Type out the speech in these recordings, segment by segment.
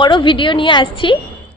বড় ভিডিও নিয়ে আসছি।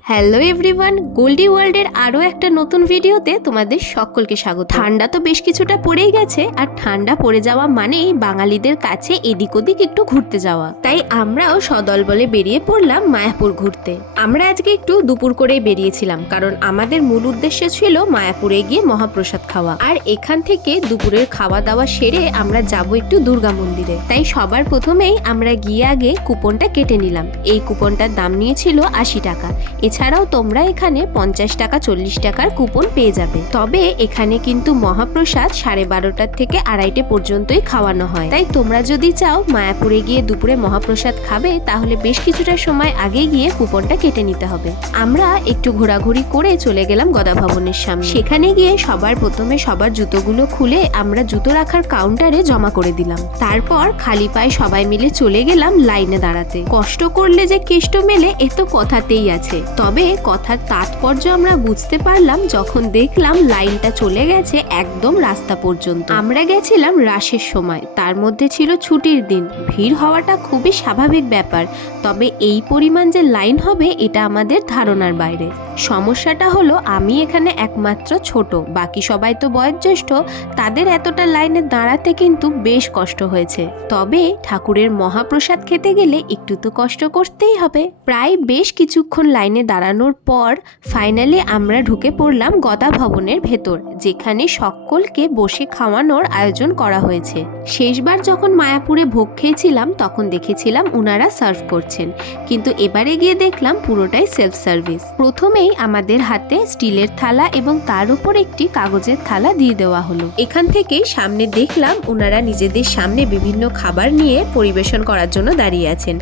হ্যালো এভরিওয়ান গোল্ডি ওয়ার্ল্ডের আরও একটা নতুন ভিডিওতে তোমাদের সকলকে স্বাগত। ঠান্ডা তো বেশ কিছুটা পড়েই গেছে, আর ঠান্ডা পড়ে যাওয়া মানেই বাঙালিদের কাছে এদিক ওদিক একটু ঘুরতে যাওয়া। তাই আমরাও সদল বলে বেরিয়ে পড়লাম মায়াপুর ঘুরতে। আমরা আজকে একটু দুপুর করেই বেরিয়েছিলাম, কারণ আমাদের মূল উদ্দেশ্য ছিল মায়াপুরে গিয়ে মহাপ্রসাদ খাওয়া। আর এখান থেকে দুপুরের খাওয়া দাওয়া সেরে আমরা যাব একটু দুর্গা মন্দিরে। তাই সবার প্রথমেই আমরা গিয়ে আগে কুপনটা কেটে নিলাম। এই কুপনটার দাম নিয়েছিল আশি টাকা। এছাড়াও তোমরা এখানে পঞ্চাশ টাকা, চল্লিশ টাকার কুপন পেয়ে যাবে। তবে এখানে কিন্তু মহাপ্রসাদ সাড়ে বারোটার থেকে আড়াইটে পর্যন্তই খাওয়ানো হয়। তাই তোমরা যদি চাও মায়াপুরে গিয়ে দুপুরে মহাপ্রসাদ খাবে, তাহলে বেশ কিছুটা সময় আগে গিয়ে কুপনটা কেটে নিতে হবে। আমরা একটু ঘোরাঘুরি করে চলে গেলাম গদা ভবনের সামনে। সেখানে গিয়ে সবার প্রথমে সবার জুতোগুলো খুলে আমরা জুতো রাখার কাউন্টারে জমা করে দিলাম। তারপর খালি পায়ে সবাই মিলে চলে গেলাম লাইনে দাঁড়াতে। কষ্ট করলে যে কেষ্ট মেলে, এ তো কথাতেই আছে। তবে কথার তাৎপর্য আমরা বুঝতে পারলাম যখন দেখলাম লাইনটা চলে গেছে একদম রাস্তা পর্যন্ত। আমরা গেছিলাম রাশের সময়, তার মধ্যে ছিল ছুটির দিন। ভিড় হওয়াটা খুবই স্বাভাবিক ব্যাপার, তবে এই পরিমাণ যে লাইন হবে এটা আমাদের ধারণার বাইরে। সমস্যাটা হলো আমি এখানে একমাত্র ছোট, বাকি সবাই তো বয়োজ্যেষ্ঠ, তাদের এতটা লাইনে দাঁড়াতে কিন্তু বেশ কষ্ট হয়েছে। তবে ঠাকুরের মহাপ্রসাদ খেতে গেলে একটু তো কষ্ট করতেই হবে। প্রায় বেশ কিছুক্ষণ লাইনে দাঁড়ানোর পর ফাইনালি আমরা ঢুকে পড়লাম গদা ভবনের ভেতর, যেখানে সকলকে বসে খাওয়ানোর আয়োজন করা হয়েছে। শেষবার যখন মায়াপুরে ভোগ খেয়েছিলাম, তখন দেখেছিলাম ওনারা সার্ভ করছেন। কিন্তু এবারে গিয়ে দেখলাম পুরোটাই সেলফ সার্ভিস প্রথমেই আমাদের হাতে স্টিলের থালা এবং তার উপর একটি কাগজের থালা দিয়ে দেওয়া হলো। এখান থেকেই সামনে দেখলাম ওনারা নিজেদের সামনে বিভিন্ন খাবার নিয়ে পরিবেশন করার জন্য দাঁড়িয়ে আছেন।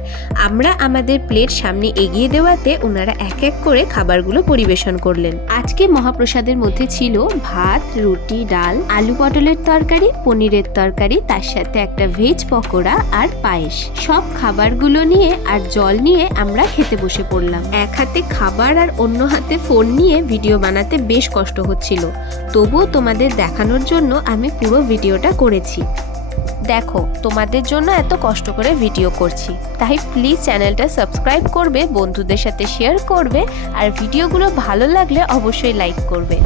আমরা আমাদের প্লেট সামনে এগিয়ে দেওয়াতে ওনারা এক এক করে খাবারগুলো পরিবেশন করলেন। আজকে মহাপ্রসাদের মধ্যে ছিল ভাত, রুটি, ডাল, আলু পটলের তরকারি, পনিরের তরকারি, তার সাথে একটা ভেজ পকোড়া আর পায়েস। সব খাবারগুলো নিয়ে আর জল নিয়ে আমরা খেতে বসে পড়লাম। এক হাতে খাবার আর অন্য হাতে ফোন নিয়ে ভিডিও বানাতে বেশ কষ্ট হচ্ছিল। তবুও তোমাদের দেখানোর জন্য আমি পুরো ভিডিওটা করেছি। দেখো, তোমাদের জন্য এত কষ্ট করে ভিডিও করছি। তাই প্লিজ চ্যানেলটা সাবস্ক্রাইব করবে, বন্ধুদের সাথে শেয়ার করবে, আর ভিডিওগুলো ভালো লাগলে অবশ্যই লাইক করবে।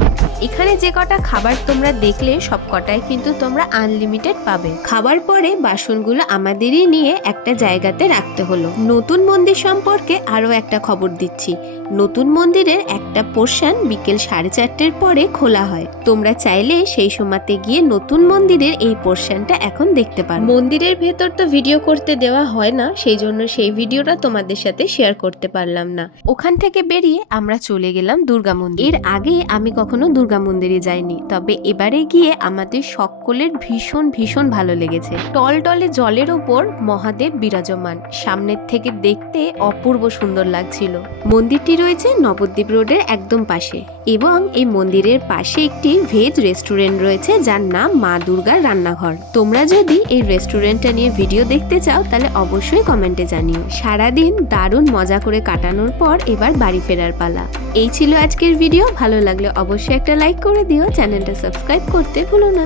এখানে যে কটা খাবার তোমরা দেখলে, সব কটাই কিন্তু তোমরা আনলিমিটেড পাবে। খাবার পরে বাসনগুলো আমাদেরই নিয়ে একটা জায়গাতে রাখতে হলো। নতুন মন্দির সম্পর্কে আরও একটা খবর দিচ্ছি। নতুন মন্দিরের একটা পোর্শন বিকেল সাড়ে চারটের পরে খোলা হয়। তোমরা চাইলে সেই সময়তে গিয়ে নতুন মন্দিরের এই পোর্শনটা এখন দেখতে পারো। মন্দিরের ভেতর তো ভিডিও করতে দেওয়া হয় না সেই জন্য সেই ভিডিওটা তোমাদের সাথে শেয়ার করতে পারলাম না। ওখান থেকে বেরিয়ে আমরা চলে গেলাম দুর্গা মন্দির। এর আগে আমি কখনো দুর্গা মন্দিরে যাইনি তবে এবারে গিয়ে আমাদের সকলের ভীষণ ভীষণ ভালো লেগেছে। টলটলে জলের ওপর মহাদেব বিরাজমান। সামনের থেকে দেখতে অপূর্ব সুন্দর লাগছিল। মন্দিরটি রয়েছে নবদ্বীপ রোডের একদম পাশে এবং এই মন্দিরের পাশে একটি ভেজ রেস্টুরেন্ট রয়েছে যার নাম মা দুর্গার রান্নাঘর। তোমরা যদি এই রেস্টুরেন্টটা নিয়ে ভিডিও দেখতে চাও, তাহলে অবশ্যই কমেন্টে জানিও। সারাদিন দারুণ মজা করে কাটানোর পর এবার বাড়ি ফেরার পালা। এই ছিল আজকের ভিডিও ভালো লাগলে অবশ্যই একটা লাইক করে দিও। চ্যানেলটা সাবস্ক্রাইব করতে ভুলো না।